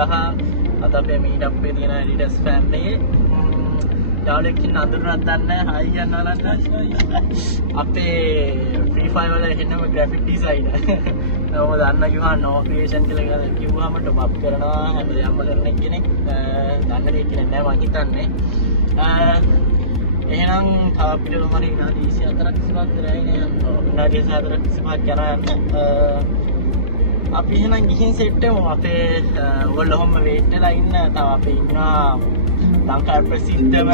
12 අද අපේ meet up එකේ තියෙන එඩිටර්ස් ෆෑමිලි යාළුවෙක් ඉන්න අඳුරනක් දන්නේ නැහැ හයි යනවා අපේ ෆ්‍රී ෆයර් වල එන්නම ග්‍රැෆික් ඩිසයිනර් නම දන්න කිව්වා නෝ ක්‍රියේෂන් කියලා කිව්වම ටොප් අප් කරනවා හැමදේම කරන කෙනෙක් දන්න දෙයක් කියන්නේ නැහැ මම හිතන්නේ එහෙනම් තව අපිට මොනවාරි විනාඩි 24ක් ඉස්සරහට කරගෙන විනාඩි 24ක් ඉස්සරහට කරගෙන අපි එහෙනම් ගිහින් සෙට් වෙමු අපේ ඔයගොල්ලෝ ඔහොම වේට් වෙලා ඉන්න තව අපි ඉන්නවා ලංකාවේ ප්‍රසිද්ධම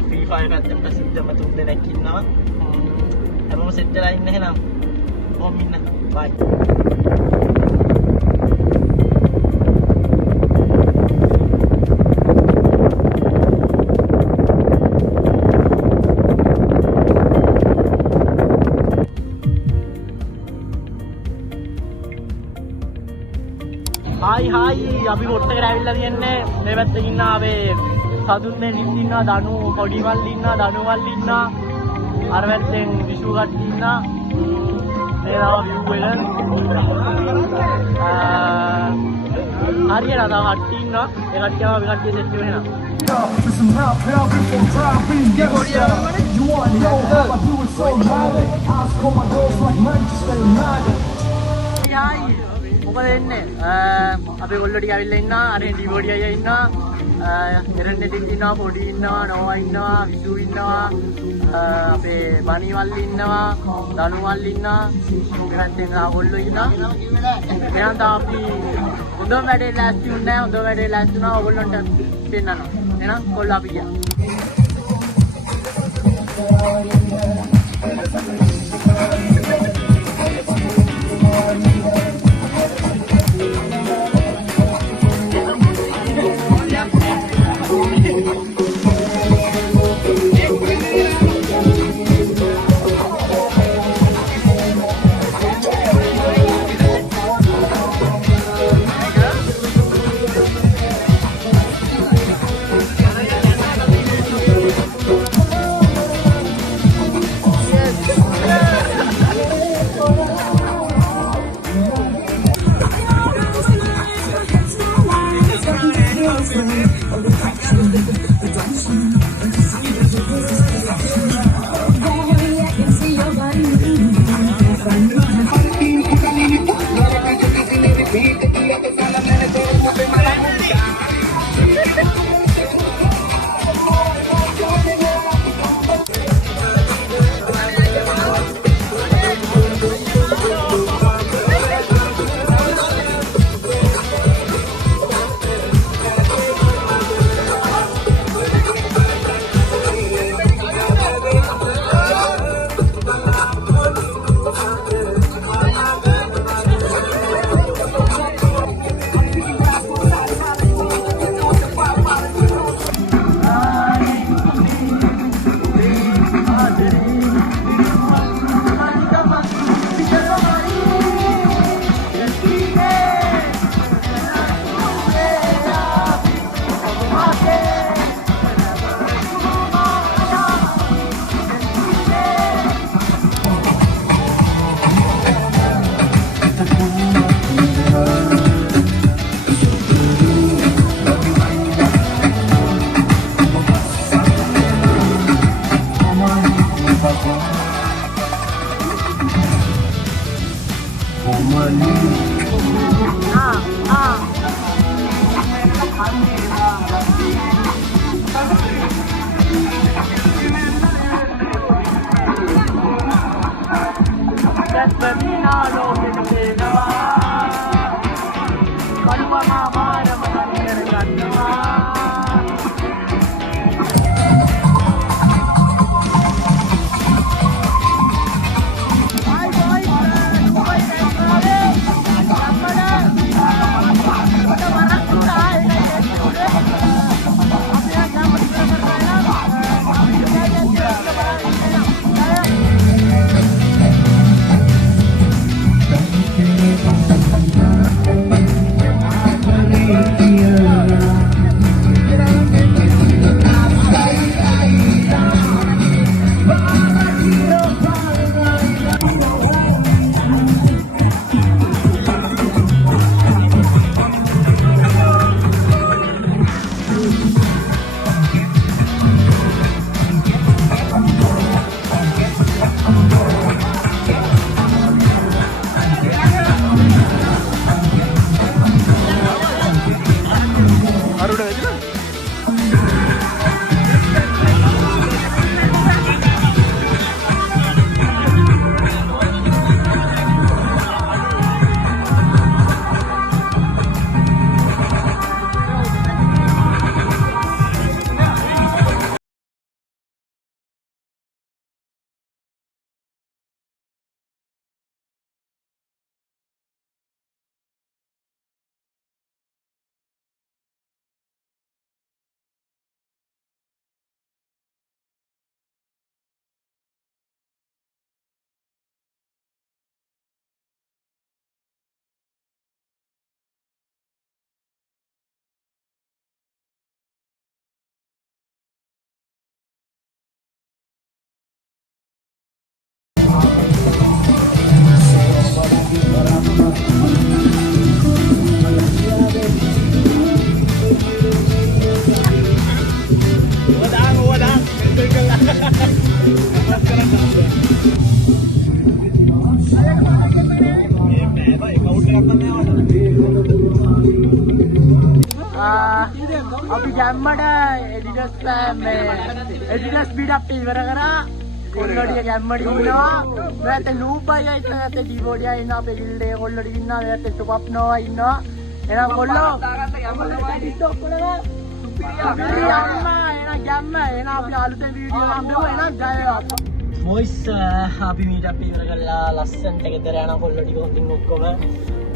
ෆ්‍රී ෆයර් පැත්තෙන් ප්‍රසිද්ධම තුන් දෙනෙක් ඉන්නවා හැමෝම සෙට් වෙලා ඉන්න එහෙනම් ඔහොම ඉන්න බයි हाई अभी बोट के राइड लगी ने मैं बस इन्ना अबे साधुन ने निन्ना दानु बॉडी वाल लिन्ना दानु वाल लिन्ना अरवत्ते विशु का लिन्ना मेरा व्यू वेलन हरियाणा का हट्टीना एक हट्टिया में हट्टी सेट में ना මොකද එන්නේ අපි ඔල්ලඩි ආවිල්ලා ඉන්නා අර ඩිවෝඩි අයියා ඉන්නා එරන් නෙටික් ඉන්නවා පොඩි ඉන්නවා නෝවා ඉන්නවා විසු ඉන්නවා අපේ බණි වල්ලි ඉන්නවා දනු වල්ලි ඉන්නා ඊට ඔල්ලෝ ඉන්නා එහෙනම් අපි හොඳ වැඩේ ලෑස්ති වුණා හොඳ වැඩේ ලෑස්ති වුණා ඔයගොල්ලන්ට පෙන්නනවා එහෙනම් කොල්ල අපි ගියා අපි ගැම්මට එඩිටස් බීඩප් ඉවර කරා කොල්ලොඩිය ගැම්මට ඉන්නවා මෙයාට නූපයි ඉන්න නැත්te ඩීබෝඩියා ඉන්න අපේ ගිල්ඩේ කොල්ලොඩි ඉන්නවා මෙයාට සුපප් නෝවා ඉන්නවා එහෙනම් කොල්ලෝ ටික්ටොක් වල සුපිරිය අම්මා එහෙනම් ගැම්ම එහෙනම් අපි අලුතෙන් වීඩියෝ හම්බෙමු එහෙනම් ජය වේවා මොයිස් අපි මීටප් ඉවර කරලා ලස්සන්ට ගෙදර යන කොල්ලොඩි හොඳින් ඔක්කොම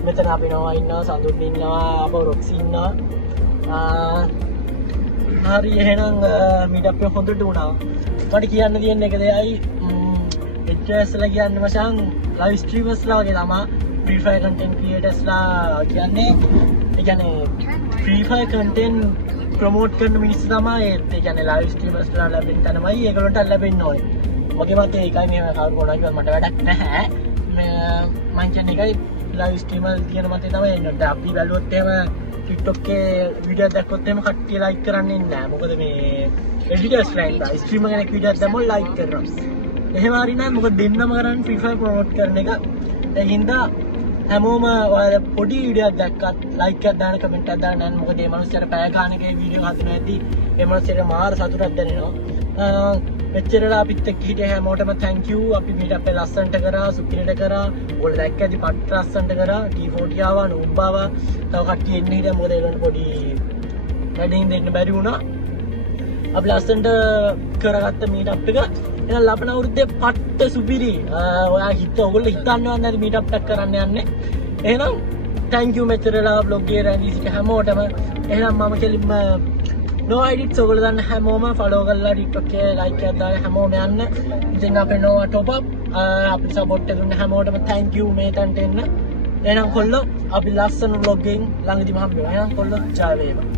මෙතන අපි නෝවා ඉන්නවා සඳුන් ඉන්නවා අපෝ රොක්සි ඉන්නවා හරි එහෙනම් මීටප් එක හොඳට වුණා මට කියන්න තියෙන එක දෙයයි HSලා කියන්නේ මචං ලයිව් ස්ට්‍රීමර්ස්ලා වගේ ළමා ෆ්‍රී ෆයර් කන්ටෙන්ට් ක්‍රියේටර්ස්ලා කියන්නේ ඒ කියන්නේ ෆ්‍රී ෆයර් කන්ටෙන්ට් ප්‍රොමෝට් කරන මිනිස්සු තමයි ඒ කියන්නේ ලයිව් ස්ට්‍රීමර්ස්ලා ලැබෙන්න තමයි ඒගොල්ලන්ට ලැබෙන්න ඕනේ. මගේ මතේ ඒකයි මෙහෙම කවුරු කොනා කිව්වත් මට වැඩක් නැහැ. මම කියන්නේ ඒකයි ලයිව් ස්ට්‍රීමර් කියන මතේ තමයි එන්නේ. දැන් අපි බැලුවොත් එහෙම TikTok එකේ වීඩියෝ දැක්කොත් එහෙම කට්ටිය ලයික් කරන්නේ නැහැ. මොකද මේ එඩිටර්ස් ලයික් ස්ට්‍රීමර් කෙනෙක් වීඩියෝ දැම්මොත් ලයික් කරනවා. එහෙම හරි නෑ මොකද දෙන්නම කරන්නේ ෆ්‍රී ෆයර් ප්‍රොමෝට් කරන එක. ඒ හින්දා හැමෝම ඔයාලා පොඩි වීඩියෝක් දැක්කත් ලයික් එකක් දාන කමෙන්ට් එකක් දාන්න යන්න. මොකද මේ මනුස්සයාට පැය ගානකේ වීඩියෝ හදනවා ඇති. මේ මනුස්සයාට මාර සතුටක් දැනෙනවා. මෙච්චරලා අපිත් එක්ක හිටිය හැමෝටම thank you. අපි මීට අපේ ලස්සන්ට කරා, සුපිරිට කරා. ඔයාලා දැක්ක ඇති පට්ට ලස්සන්ට කරා. T40 ආවා, නූබ් ආවා. තව කට්ටිය එන්න හිටියා මොකද ඒගොල්ලන්ට පොඩි වැඩින් දෙන්න බැරි වුණා. අපි ලස්සන්ට කරගත්ත මීටප් එක එහෙනම් ලබන අවුරුද්දේ පට්ට සුපිරි. ඔයා ඔයගොල්ලෝ හිතන්නවත් නැති මීටප් එකක් කරන්න යන්නේ. එහෙනම් thank you මෙච්චරලා vlog එකේ රැඳී සිට හැමෝටම. එහෙනම් මම කෙලින්ම no edits ඔයගොල්ලෝ දන්න හැමෝම follow කරලා TikTok එකේ like එකක් දාලා හැමෝම යන්න. ඉතින් අපේ no top up අපිට support එක දුන්න හැමෝටම thank you මේ තැනට එන්න. එහෙනම් කොල්ලෝ අපි ලස්සන vlog එකකින් ළඟදිම හම්බ වෙනවා. එහෙනම් කොල්ලෝ ජය වේවා.